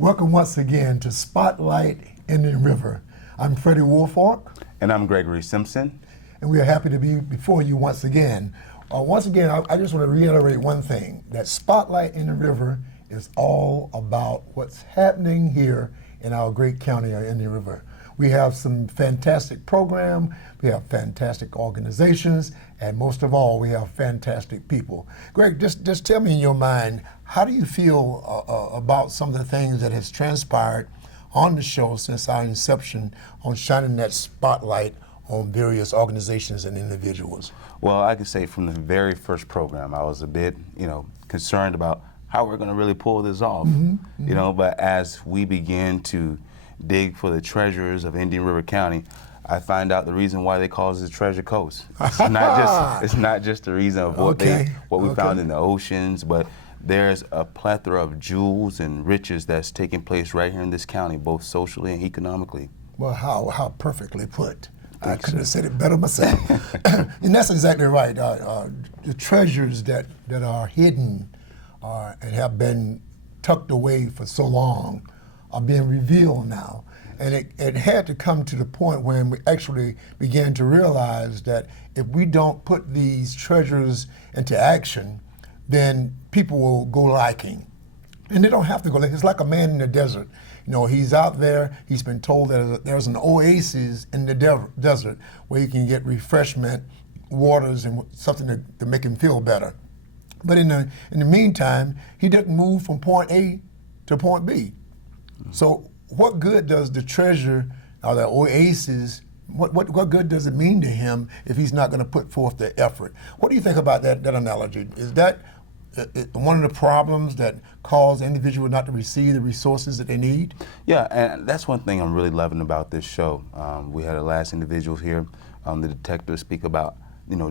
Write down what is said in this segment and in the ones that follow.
Welcome once again to Spotlight Indian River. I'm Freddie Woolfork. And I'm Gregory Simpson. And we are happy to be before you once again. I just want to reiterate one thing, that Spotlight Indian River is all about what's happening here in our great county of Indian River. We have some fantastic programs, we have fantastic organizations, and most of all, we have fantastic people. Greg, just tell me in your mind, how do you feel about some of the things that has transpired on the show since our inception on shining that spotlight on various organizations and individuals? Well, I could say from the very first program, I was a bit, concerned about how we're going to really pull this off, but as we begin to dig for the treasures of Indian River County, I find out the reason why they call it the Treasure Coast. It's not just the reason of what we found in the oceans, but there's a plethora of jewels and riches that's taking place right here in this county, both socially and economically. Well, how perfectly put. I couldn't have said it better myself. And that's exactly right. The treasures that are hidden and have been tucked away for so long are being revealed now. And it had to come to the point when we actually began to realize that if we don't put these treasures into action, then people will go lacking. And they don't have to go lacking. It's like a man in the desert. He's out there, he's been told that there's an oasis in the desert where he can get refreshment, waters, and something to make him feel better. But in the meantime, he doesn't move from point A to point B. So what good does the treasure or the oasis, what good does it mean to him if he's not going to put forth the effort? What do you think about that analogy? Is that one of the problems that cause individuals not to receive the resources that they need? Yeah, and that's one thing I'm really loving about this show. We had the last individuals here, the detectives speak about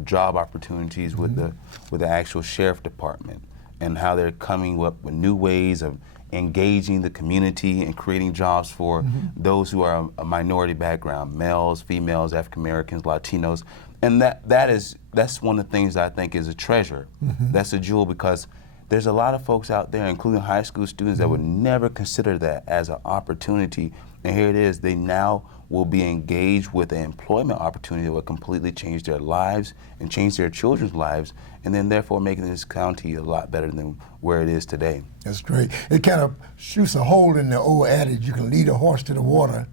job opportunities with the actual sheriff department and how they're coming up with new ways of engaging the community and creating jobs for those who are a minority background, males, females, African Americans, Latinos. And that's one of the things that I think is a treasure. That's a jewel, because there's a lot of folks out there, including high school students, that would never consider that as an opportunity. And here it is, they now will be engaged with an employment opportunity that will completely change their lives and change their children's lives, and then therefore making this county a lot better than where it is today. That's great. It kind of shoots a hole in the old adage, you can lead a horse to the water,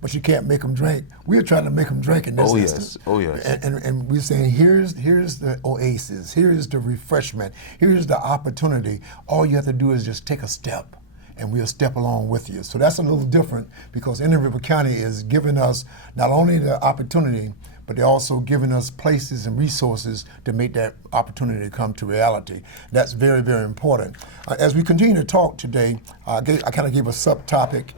but you can't make them drink. We're trying to make them drink in this instance. Oh yes. And we're saying, here's the oasis, here's the refreshment, here's the opportunity. All you have to do is just take a step, and we'll step along with you. So that's a little different, because Indian River County is giving us not only the opportunity, but they're also giving us places and resources to make that opportunity come to reality. That's very, very important. As we continue to talk today, I kind of gave a subtopic.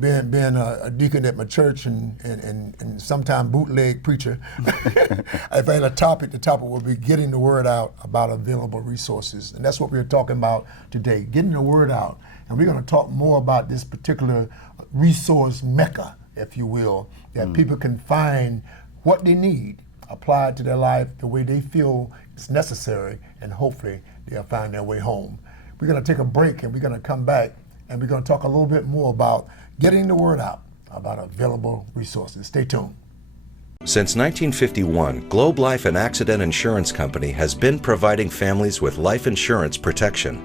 Being a deacon at my church and sometime bootleg preacher, if I had a topic, the topic will be getting the word out about available resources. And that's what we're talking about today, getting the word out. And we're going to talk more about this particular resource mecca, if you will, that people can find what they need, apply it to their life the way they feel is necessary, and hopefully they'll find their way home. We're going to take a break, and we're going to come back, and we're going to talk a little bit more about getting the word out about available resources. Stay tuned. Since 1951, Globe Life and Accident Insurance Company has been providing families with life insurance protection.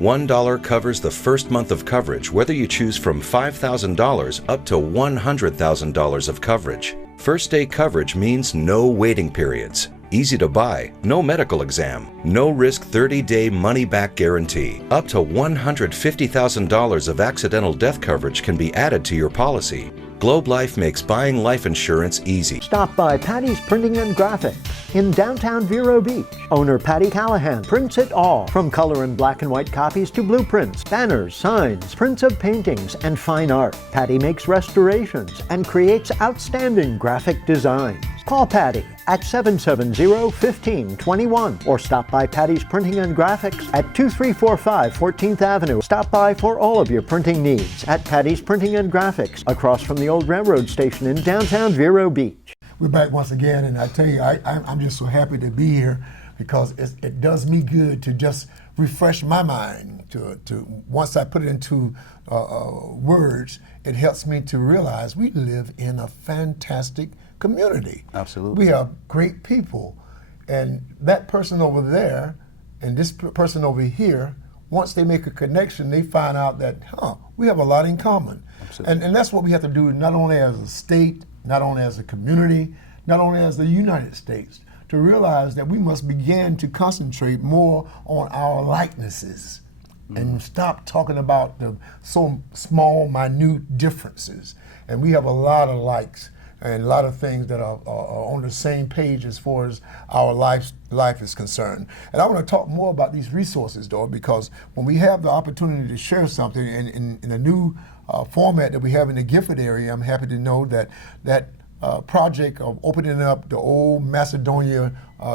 $1 covers the first month of coverage, whether you choose from $5,000 up to $100,000 of coverage. First day coverage means no waiting periods, easy to buy, no medical exam, no risk 30-day money-back guarantee. Up to $150,000 of accidental death coverage can be added to your policy. Globe Life makes buying life insurance easy. Stop by Patty's Printing and Graphics in downtown Vero Beach. Owner Patty Callahan prints it all, from color and black and white copies to blueprints, banners, signs, prints of paintings, and fine art. Patty makes restorations and creates outstanding graphic designs. Call Patty at 770-1521 or stop by Patty's Printing and Graphics at 2345 14th Avenue. Stop by for all of your printing needs at Patty's Printing and Graphics across from the old railroad station in downtown Vero Beach. We're back once again, and I tell you, I'm just so happy to be here, because it does me good to just refresh my mind. To once I put it into words, it helps me to realize we live in a fantastic community. Absolutely. We have great people, and that person over there and this person over here, once they make a connection, they find out that, we have a lot in common. Absolutely. And that's what we have to do, not only as a state, not only as a community, not only as the United States, to realize that we must begin to concentrate more on our likenesses and stop talking about the so small, minute differences. And we have a lot of likes and a lot of things that are on the same page as far as our life is concerned. And I want to talk more about these resources, though, because when we have the opportunity to share something in a new format that we have in the Gifford area, I'm happy to know that project of opening up the old Macedonia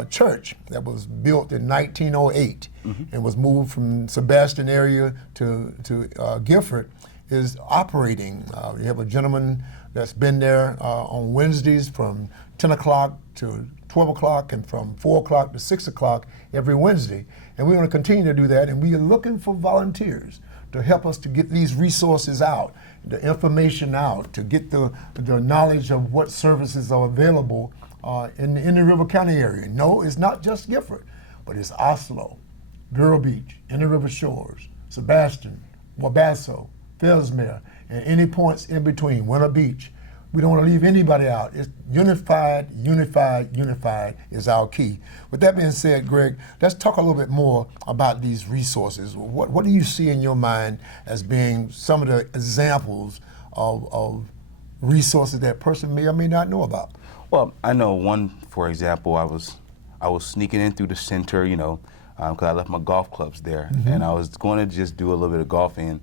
church that was built in 1908 and was moved from Sebastian area to Gifford is operating. We have a gentleman that's been there on Wednesdays from 10 o'clock to 12 o'clock and from 4 o'clock to 6 o'clock every Wednesday. And we're going to continue to do that, and we are looking for volunteers to help us to get these resources out, the information out, to get the knowledge of what services are available in the River County area. No, it's not just Gifford, but it's Oslo, Vero Beach, Inner River Shores, Sebastian, Wabasso, Fellsmere, and any points in between, Winter Beach. We don't want to leave anybody out. It's unified, unified, unified is our key. With that being said, Greg, let's talk a little bit more about these resources. What do you see in your mind as being some of the examples of resources that a person may or may not know about? Well, I know one, for example, I was sneaking in through the center, because I left my golf clubs there, and I was going to just do a little bit of golfing.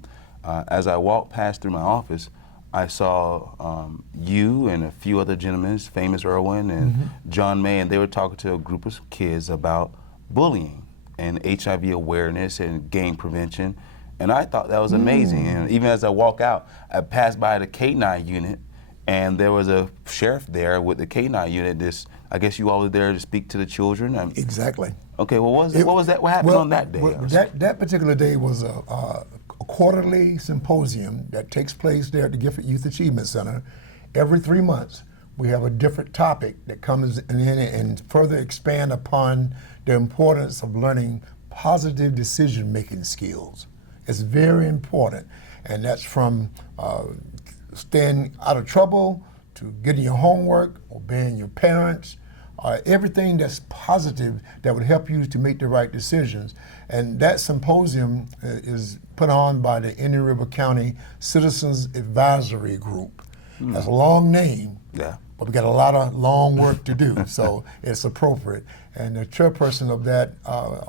As I walked past through my office, I saw you and a few other gentlemen, Famous Irwin and John May, and they were talking to a group of kids about bullying and HIV awareness and gang prevention. And I thought that was amazing. And even as I walk out, I passed by the K-9 unit, and there was a sheriff there with the K-9 unit. I guess you all were there to speak to the children. Exactly. Okay, well, what was that? What happened on that day? Well, that particular day was a quarterly symposium that takes place there at the Gifford Youth Achievement Center. Every 3 months, we have a different topic that comes in and further expand upon the importance of learning positive decision-making skills. It's very important, and that's from staying out of trouble to getting your homework, obeying your parents, everything that's positive that would help you to make the right decisions. And that symposium is put on by the Indian River County Citizens Advisory Group. That's a long name, but we got a lot of long work to do, so it's appropriate. And the chairperson of that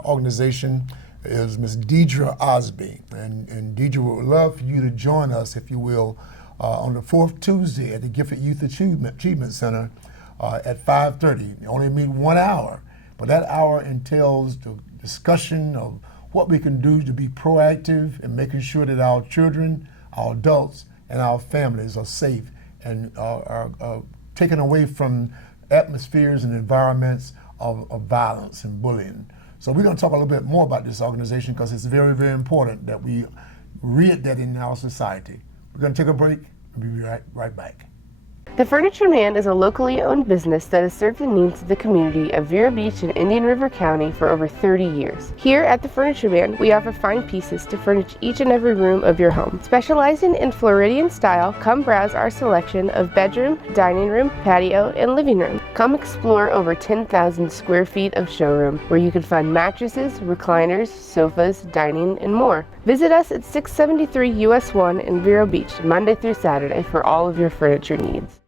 organization is Ms. Deidre Osby. And Deidre would love for you to join us, if you will, on the fourth Tuesday at the Gifford Youth Achievement Center at 5:30. You only meet 1 hour, but that hour entails the discussion of what we can do to be proactive in making sure that our children, our adults, and our families are safe and are taken away from atmospheres and environments of violence and bullying. So we're going to talk a little bit more about this organization because it's very, very important that we read that in our society. We're going to take a break and be right back. The Furniture Man is a locally owned business that has served the needs of the community of Vero Beach and Indian River County for over 30 years. Here at the Furniture Man, we offer fine pieces to furnish each and every room of your home. Specializing in Floridian style, come browse our selection of bedroom, dining room, patio, and living room. Come explore over 10,000 square feet of showroom where you can find mattresses, recliners, sofas, dining, and more. Visit us at 673 US 1 in Vero Beach, Monday through Saturday for all of your furniture needs.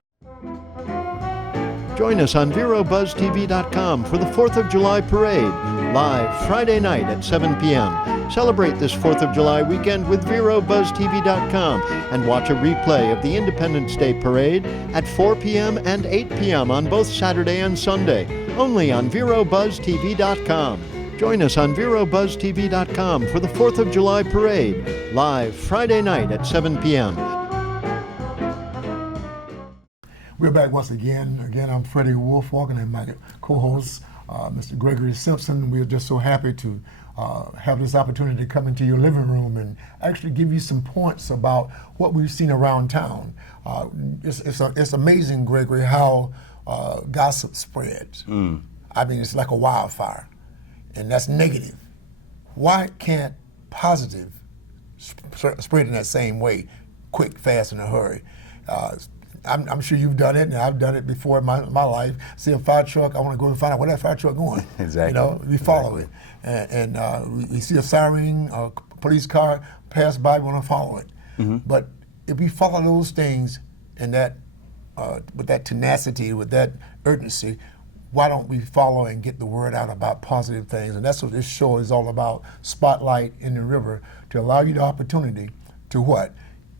Join us on VeroBuzzTV.com for the 4th of July Parade, live Friday night at 7 p.m. Celebrate this 4th of July weekend with VeroBuzzTV.com and watch a replay of the Independence Day Parade at 4 p.m. and 8 p.m. on both Saturday and Sunday, only on VeroBuzzTV.com. Join us on VeroBuzzTV.com for the 4th of July Parade, live Friday night at 7 p.m. We're back once again. I'm Freddie Woolfork, and I'm my co-host, Mr. Gregory Simpson. We're just so happy to have this opportunity to come into your living room and actually give you some points about what we've seen around town. It's amazing, Gregory, how gossip spreads. I mean, it's like a wildfire, and that's negative. Why can't positive spread in that same way, quick, fast, in a hurry? I'm sure you've done it, and I've done it before in my life. See a fire truck, I want to go and find out where that fire truck going. Exactly. You know, we follow it. And we see a siren, a police car pass by, we want to follow it. But if we follow those things and that with that tenacity, with that urgency, why don't we follow and get the word out about positive things? And that's what this show is all about, Spotlight in the River, to allow you the opportunity to what?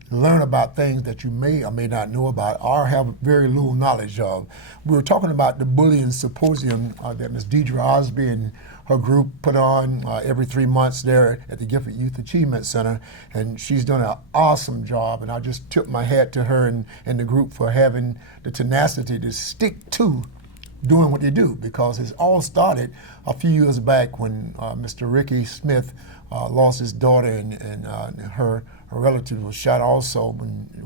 Learn about things that you may or may not know about or have very little knowledge of. We were talking about the bullying symposium that Ms. Deidre Osby and her group put on every 3 months there at the Gifford Youth Achievement Center, and she's done an awesome job, and I just tip my hat to her and the group for having the tenacity to stick to doing what they do, because it's all started a few years back when Mr. Ricky Smith lost his daughter, and her relative was shot also,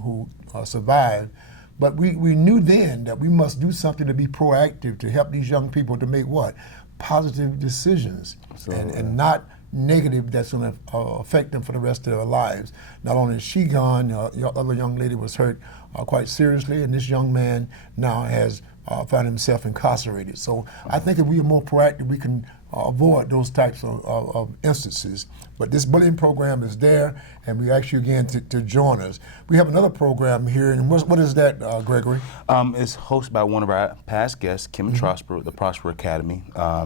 who survived. But we knew then that we must do something to be proactive to help these young people to make what? Positive decisions, and not negative that's going to affect them for the rest of their lives. Not only is she gone, the other young lady was hurt quite seriously, and this young man now has found himself incarcerated. So I think if we are more proactive, we can avoid those types of instances. But this bullying program is there, and we ask you again to join us. We have another program here, and what is that, Gregory? It's hosted by one of our past guests, Kim Trosper with the Prosper Academy.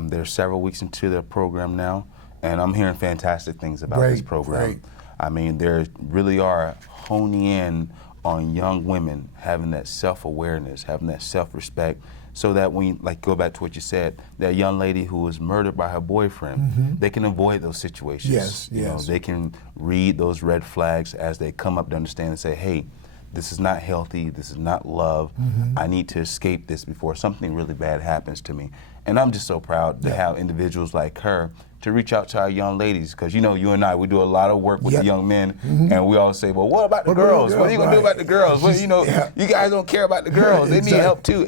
They're several weeks into their program now, and I'm hearing fantastic things about this program. Great. I mean, they really are honing in on young women having that self-awareness, having that self-respect, so that when, like, go back to what you said, that young lady who was murdered by her boyfriend, they can avoid those situations. Yes, you know, yes. they can read those red flags as they come up to understand and say, hey, this is not healthy, this is not love, I need to escape this before something really bad happens to me. And I'm just so proud to have individuals like her to reach out to our young ladies, because you know, you and I, we do a lot of work with the young men, and we all say, well, what about the girls? What are you gonna do about the girls? Well, you know, you guys don't care about the girls. They need help too.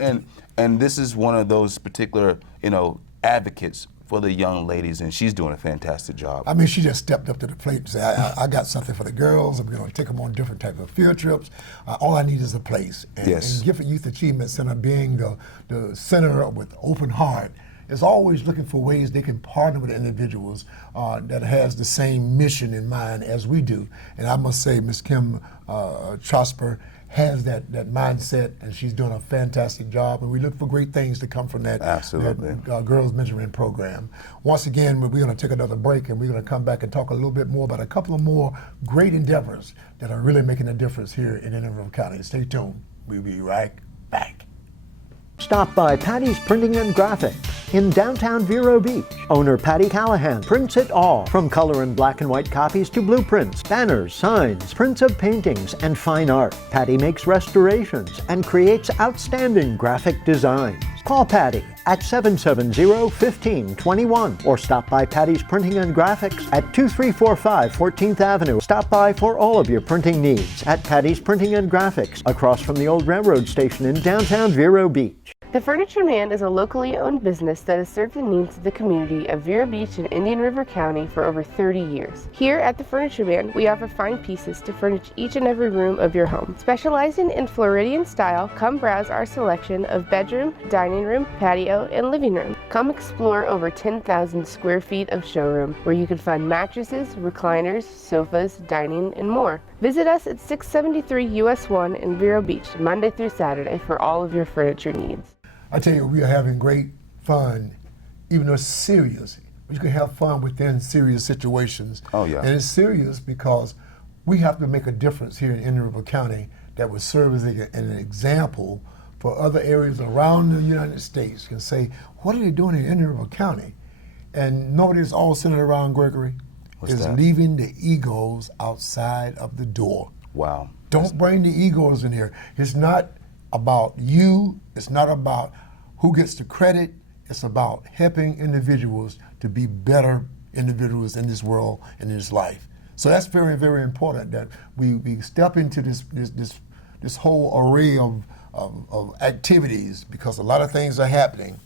And this is one of those particular, you know, advocates for the young ladies, and she's doing a fantastic job. I mean, she just stepped up to the plate and said, I got something for the girls. I'm going to take them on different types of field trips. All I need is a place. And Gifford Youth Achievement Center, being the center with open heart, is always looking for ways they can partner with individuals that has the same mission in mind as we do. And I must say, Ms. Kim Trosper has that mindset, and she's doing a fantastic job, and we look for great things to come from that, Girls Mentoring Program. Once again, we're going to take another break, and we're going to come back and talk a little bit more about a couple of more great endeavors that are really making a difference here in Indian River County. Stay tuned. We'll be right back. Stop by Patty's Printing and Graphics in downtown Vero Beach. Owner Patty Callahan prints it all, from color and black and white copies to blueprints, banners, signs, prints of paintings, and fine art. Patty makes restorations and creates outstanding graphic designs. Call Patty at 770-1521 or stop by Patty's Printing and Graphics at 2345 14th Avenue. Stop by for all of your printing needs at Patty's Printing and Graphics, across from the old railroad station in downtown Vero Beach. The Furniture Man is a locally owned business that has served the needs of the community of Vero Beach and Indian River County for over 30 years. Here at the Furniture Man, we offer fine pieces to furnish each and every room of your home. Specializing in Floridian style, come browse our selection of bedroom, dining room, patio, and living room. Come explore over 10,000 square feet of showroom, where you can find mattresses, recliners, sofas, dining, and more. Visit us at 673 US 1 in Vero Beach, Monday through Saturday, for all of your furniture needs. I tell you, we are having great fun, even though it's serious. You can have fun within serious situations. Oh, yeah. And it's serious because we have to make a difference here in Indian River County that would serve as an example for other areas around the United States. Can say, what are they doing in Indian River County? And know what it's all centered around, Gregory? What's that? Leaving the egos outside of the door. Wow. Don't bring the egos in here. It's not about you. It's not about who gets the credit. It's about helping individuals to be better individuals in this world and in this life. So that's very, very important that we step into this whole array of activities, because a lot of things are happening.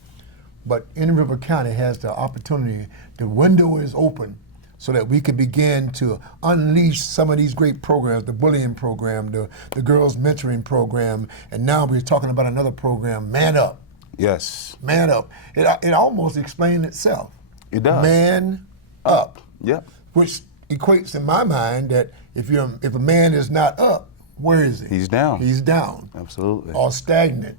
But Indian River County has the opportunity, the window is open so that we can begin to unleash some of these great programs, the bullying program, the girls mentoring program, and now we're talking about another program, Man Up. Yes. Man Up. It almost explains itself. It does. Man Up. Yep. Which equates in my mind that if a man is not up, where is he? He's down. He's down. Absolutely. Or stagnant.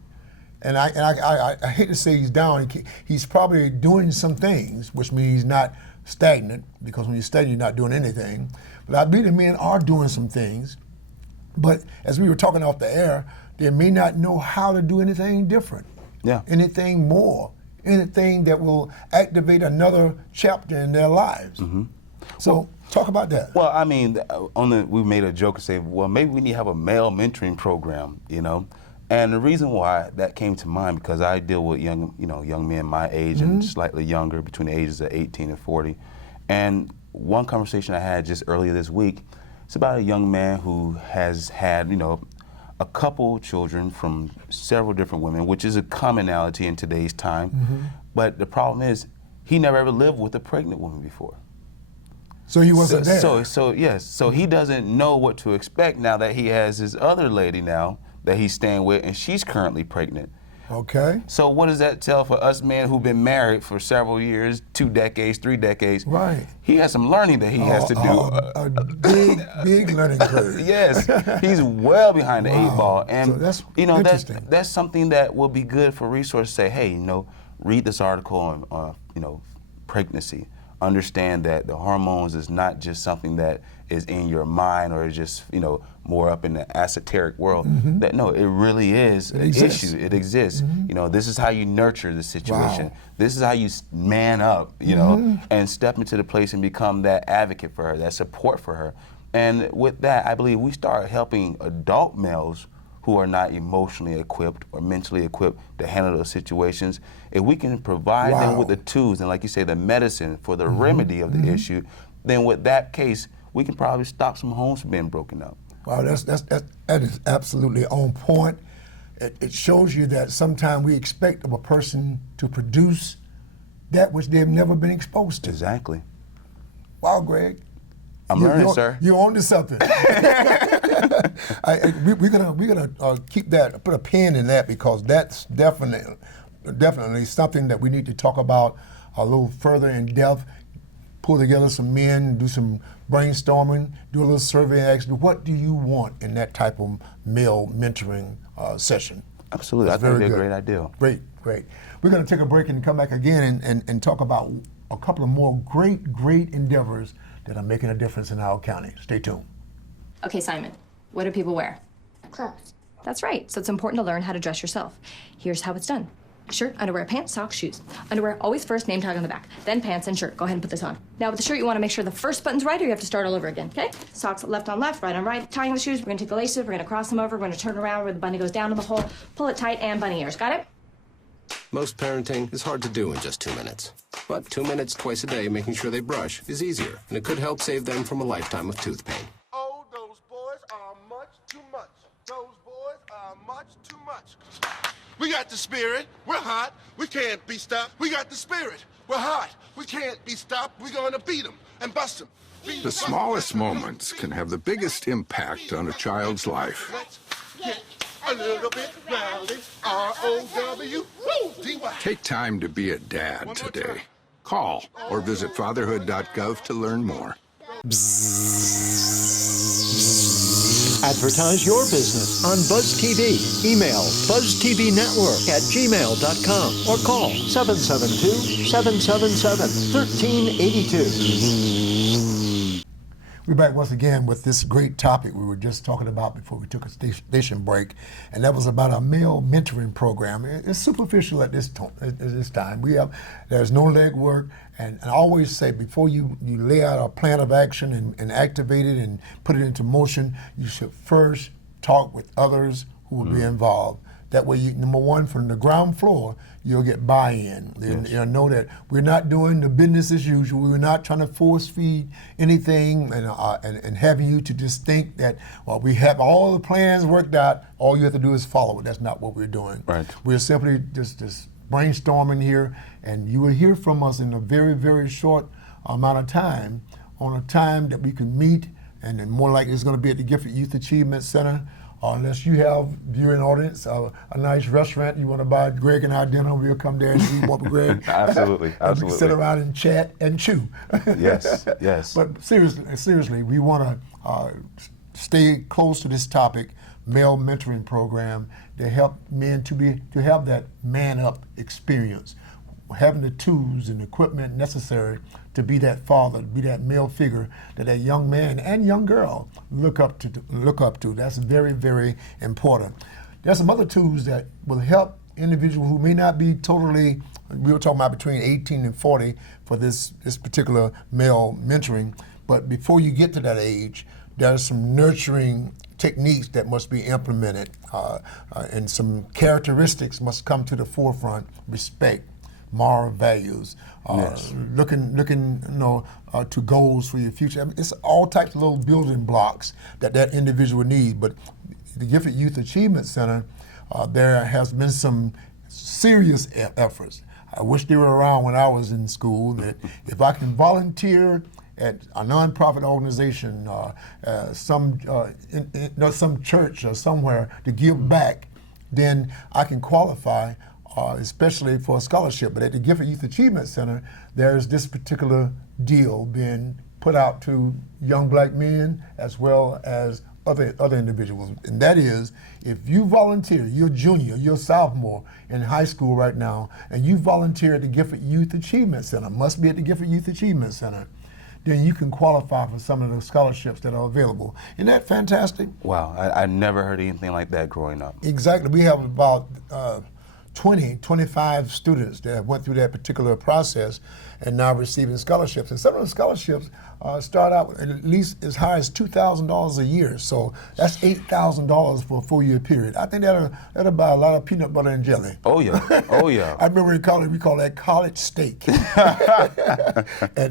And I hate to say he's down. He's probably doing some things, which means he's not stagnant, because when you're stagnant, you're not doing anything. But I believe the men are doing some things. But as we were talking off the air, they may not know how to do anything different. Yeah. Anything more. Anything that will activate another chapter in their lives. Mm-hmm. So talk about that. Well, I mean, we made a joke and said, well, maybe we need to have a male mentoring program, you know? And the reason why that came to mind, because I deal with young men my age and slightly younger, between the ages of 18 and 40. And one conversation I had just earlier this week, it's about a young man who has had, a couple children from several different women, which is a commonality in today's time. But the problem is, he never ever lived with a pregnant woman before. So he wasn't there. So he doesn't know what to expect now that he has his other lady now that he's staying with, and she's currently pregnant. Okay. So what does that tell for us men who've been married for several years, 2 decades, 3 decades? Right. He has some learning that he has to do. A big learning curve. Yes, he's well behind the 8 ball, and so that's interesting. That's something that will be good for resources. Say, hey, read this article on pregnancy. Understand that the hormones is not just something that is in your mind or just more up in the esoteric world. That it really is an issue. It exists. This is how you nurture the situation. Wow. This is how you man up, and step into the place and become that advocate for her, that support for her. And with that, I believe we start helping adult males who are not emotionally equipped or mentally equipped to handle those situations. If we can provide them with the tools and, like you say, the medicine for the remedy of the issue, then with that case, we can probably stop some homes from being broken up. Wow, that is absolutely on point. It shows you that sometimes we expect of a person to produce that which they've never been exposed to. Exactly. Wow, Greg. I'm learning, sir. You're on to something. We're gonna keep that, put a pin in that, because that's definitely something that we need to talk about a little further in depth. Pull together some men, do some brainstorming, do a little survey, ask, what do you want in that type of male mentoring session? Absolutely, That's I think very they're a good. great idea. Great. We're going to take a break and come back again and talk about a couple of more great endeavors that are making a difference in our county. Stay tuned. Okay, Simon, what do people wear? Clothes. That's right, so it's important to learn how to dress yourself. Here's how it's done. Shirt, underwear, pants, socks, shoes. Underwear, always first, name tag on the back. Then pants and shirt. Go ahead and put this on. Now with the shirt, you want to make sure the first button's right, or you have to start all over again, okay? Socks left on left, right on right. Tying the shoes, we're going to take the laces, we're going to cross them over, we're going to turn around where the bunny goes down in the hole, pull it tight, and bunny ears. Got it? Most parenting is hard to do in just 2 minutes. But 2 minutes twice a day making sure they brush is easier, and it could help save them from a lifetime of tooth pain. Oh, those boys are much too much. Those boys are much too much. We got the spirit. We're hot. We can't be stopped. We got the spirit. We're hot. We can't be stopped. We're going to beat them and bust them. The smallest moments can have the biggest impact on a child's life. Let's get a little bit rowdy. R-O-W-D-Y. Take time to be a dad today. Call or visit fatherhood.gov to learn more. Advertise your business on Buzz TV. Email buzztvnetwork@gmail.com or call 772-777-1382. We're back once again with this great topic we were just talking about before we took a station break, and that was about a male mentoring program. It's superficial at this time. There's no legwork, and I always say before you lay out a plan of action and activate it and put it into motion, you should first talk with others who will be involved. That way, number one, from the ground floor, you'll get buy-in. Yes. You'll know that we're not doing the business as usual. We're not trying to force feed anything and having you to just think that, well, we have all the plans worked out, all you have to do is follow it. That's not what we're doing. Right. We're simply just brainstorming here, and you will hear from us in a very, very short amount of time, on a time that we can meet, and then more likely it's going to be at the Gifford Youth Achievement Center. Unless you have viewing audience, a nice restaurant, you want to buy Greg and I dinner, we'll come there and eat what Greg. Absolutely, and we can sit around and chat and chew. Yes, yes. But seriously, we want to stay close to this topic, male mentoring program, to help men to have that man up experience, having the tools and equipment necessary to be that father, to be that male figure that young man and young girl look up to. That's very, very important. There's some other tools that will help individuals who may not be totally, we were talking about between 18 and 40 for this particular male mentoring, but before you get to that age, there's some nurturing techniques that must be implemented, and some characteristics must come to the forefront: respect, moral values, yes. looking to goals for your future. I mean, it's all types of little building blocks that individual needs. But the Gifford Youth Achievement Center, there has been some serious efforts. I wish they were around when I was in school. That if I can volunteer at a nonprofit organization, some church or somewhere to give back, then I can qualify, especially for a scholarship. But at the Gifford Youth Achievement Center, there's this particular deal being put out to young black men as well as other individuals. And that is, if you volunteer, you're junior, you're sophomore in high school right now, and you volunteer at the Gifford Youth Achievement Center, must be at the Gifford Youth Achievement Center, then you can qualify for some of the scholarships that are available. Isn't that fantastic? Wow, I never heard anything like that growing up. Exactly. We have about 25 students that went through that particular process and now receiving scholarships. And some of the scholarships start out at least as high as $2,000 a year. So that's $8,000 for a 4-year period. I think that'll buy a lot of peanut butter and jelly. Oh yeah, oh yeah. I remember in college we called that college steak, and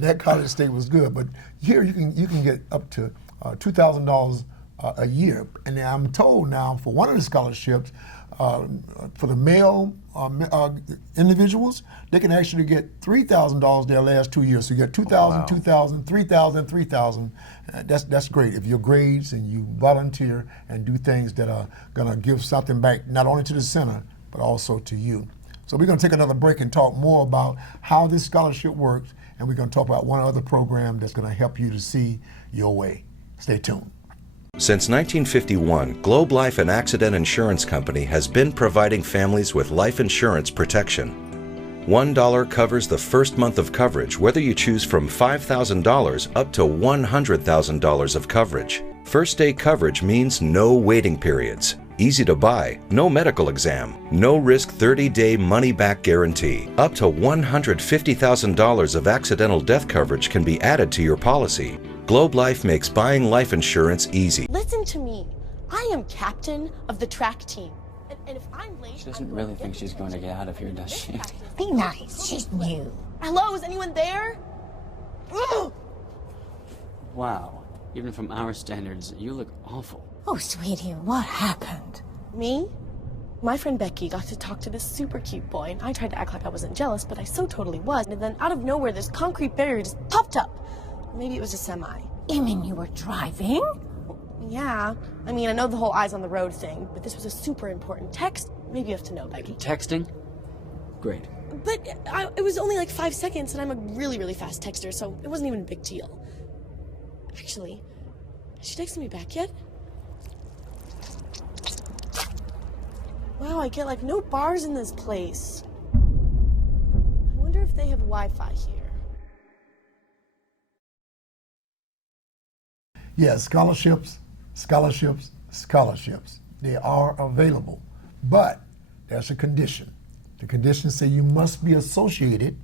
that college steak was good. But here you can get up to $2,000 a year. And I'm told now for one of the scholarships, for the male individuals, they can actually get $3,000 their last 2 years. So you get $2,000, wow. $2,000, $3,000, $3,000. That's great if you're grades and you volunteer and do things that are going to give something back not only to the center but also to you. So we're going to take another break and talk more about how this scholarship works, and we're going to talk about one other program that's going to help you to see your way. Stay tuned. Since 1951, Globe Life and Accident Insurance Company has been providing families with life insurance protection. $1 covers the first month of coverage, whether you choose from $5,000 up to $100,000 of coverage. First day coverage means no waiting periods, easy to buy, no medical exam, no risk 30-day money-back guarantee. Up to $150,000 of accidental death coverage can be added to your policy. Globe Life makes buying life insurance easy. Listen to me. I am captain of the track team. And if I'm late, she doesn't really think she's going to get out of here, does she? Be nice. She's new. Hello, is anyone there? Ugh! Wow. Even from our standards, you look awful. Oh, sweetie, what happened? Me? My friend Becky got to talk to this super cute boy, and I tried to act like I wasn't jealous, but I so totally was. And then out of nowhere, this concrete barrier just popped up. Maybe it was a semi. You mean you were driving? Yeah. I mean, I know the whole eyes on the road thing, but this was a super important text. Maybe you have to know, Becky. Texting? Great. But it was only like 5 seconds, and I'm a really, really fast texter, so it wasn't even a big deal. Actually, has she texted me back yet? Wow, I get like no bars in this place. I wonder if they have Wi-Fi here. Yes, scholarships. They are available, but there's a condition. The conditions say you must be associated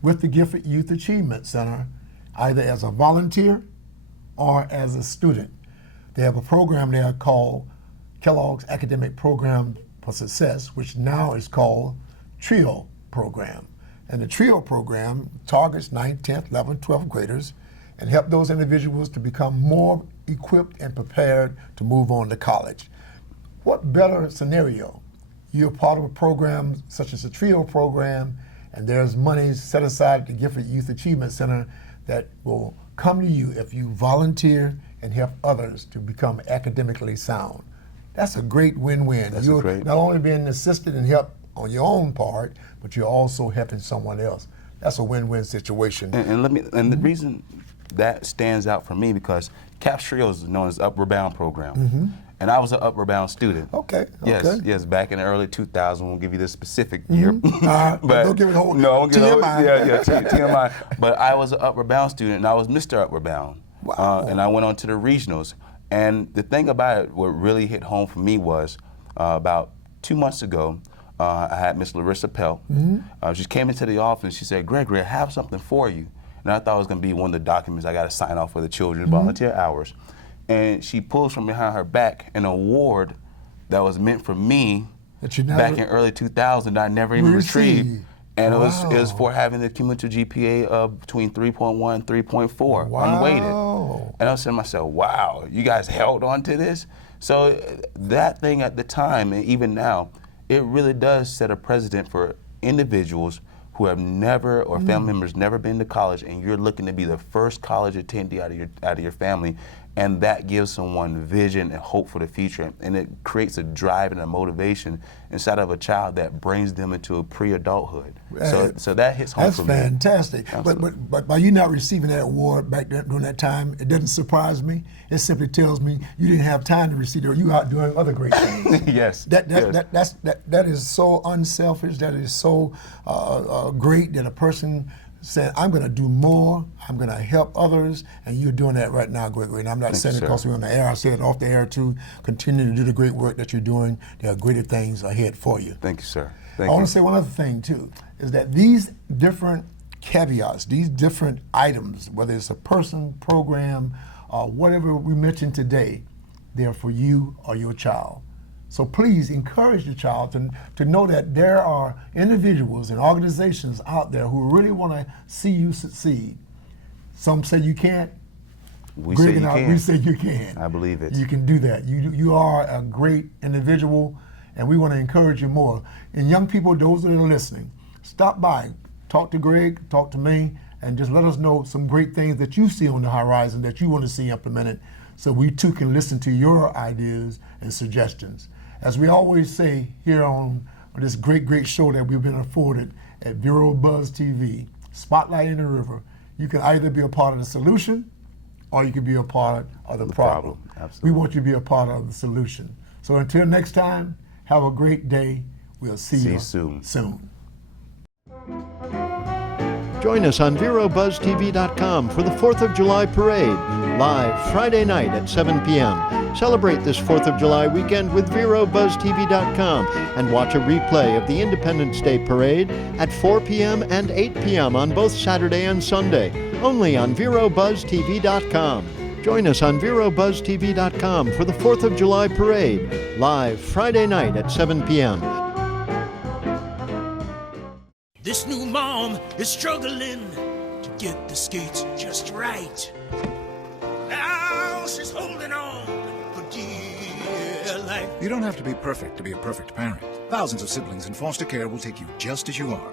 with the Gifford Youth Achievement Center, either as a volunteer or as a student. They have a program there called Kellogg's Academic Program for Success, which now is called TRIO program. And the TRIO program targets 9th, 10th, 11th, 12th graders and help those individuals to become more equipped and prepared to move on to college. What better scenario? You're part of a program such as the TRIO program, and there's money set aside at the Gifford Youth Achievement Center that will come to you if you volunteer and help others to become academically sound. That's a great win-win. You're not only being assisted and helped on your own part, but you're also helping someone else. That's a win-win situation. And the reason that stands out for me because CAPS TRIO is known as Upward Bound program. And I was an Upward Bound student. Okay. Yes, back in the early 2000s. Won't give you the specific year. But don't give it a whole TMI. TMI. But I was an Upward Bound student, and I was Mr. Upward Bound. Wow. And I went on to the regionals. And the thing about it, what really hit home for me was about 2 months ago, I had Miss Larissa Pell. She came into the office and she said, "Gregory, I have something for you." And I thought it was going to be one of the documents I got to sign off for the children, volunteer hours. And she pulls from behind her back an award that was meant for me back in early 2000 I never even retrieved. And it was for having the cumulative GPA of between 3.1 and 3.4, unweighted. And I was saying to myself, wow, you guys held on to this? So that thing at the time, and even now, it really does set a precedent for individuals who have never, or family members never been to college, and you're looking to be the first college attendee out of your family, and that gives someone vision and hope for the future, and it creates a drive and a motivation inside of a child that brings them into a pre-adulthood. So that hits home for me. That's fantastic. But by you not receiving that award back then, during that time, it doesn't surprise me. It simply tells me you didn't have time to receive it, or you out doing other great things. Yes. That is so unselfish. That is so great that a person saying, I'm going to do more, I'm going to help others, and you're doing that right now, Gregory. And I'm not saying it because we're on the air, I say it off the air too. Continue to do the great work that you're doing. There are greater things ahead for you. Thank you, sir. I want to say one other thing too, is that these different caveats, these different items, whether it's a person, program, whatever we mentioned today, they're for you or your child. So please encourage your child to know that there are individuals and organizations out there who really want to see you succeed. Some say you can't. We say you can. We say you can. I believe it. You can do that. You are a great individual, and we want to encourage you more. And young people, those that are listening, stop by, talk to Greg, talk to me, and just let us know some great things that you see on the horizon that you want to see implemented, so we too can listen to your ideas and suggestions. As we always say here on this great show that we've been afforded at Vero Buzz TV, Spotlight in the River, you can either be a part of the solution or you can be a part of the problem. Absolutely. We want you to be a part of the solution. So until next time, have a great day. We'll see you soon. Join us on VeroBuzzTV.com for the 4th of July Parade, live Friday night at 7 p.m. Celebrate this 4th of July weekend with VeroBuzzTV.com and watch a replay of the Independence Day Parade at 4 p.m. and 8 p.m. on both Saturday and Sunday, only on VeroBuzzTV.com. Join us on VeroBuzzTV.com for the 4th of July Parade, live Friday night at 7 p.m. This new mom is struggling to get the skates just right. Now she's holding on for dear life. You don't have to be perfect to be a perfect parent. Thousands of siblings in foster care will take you just as you are.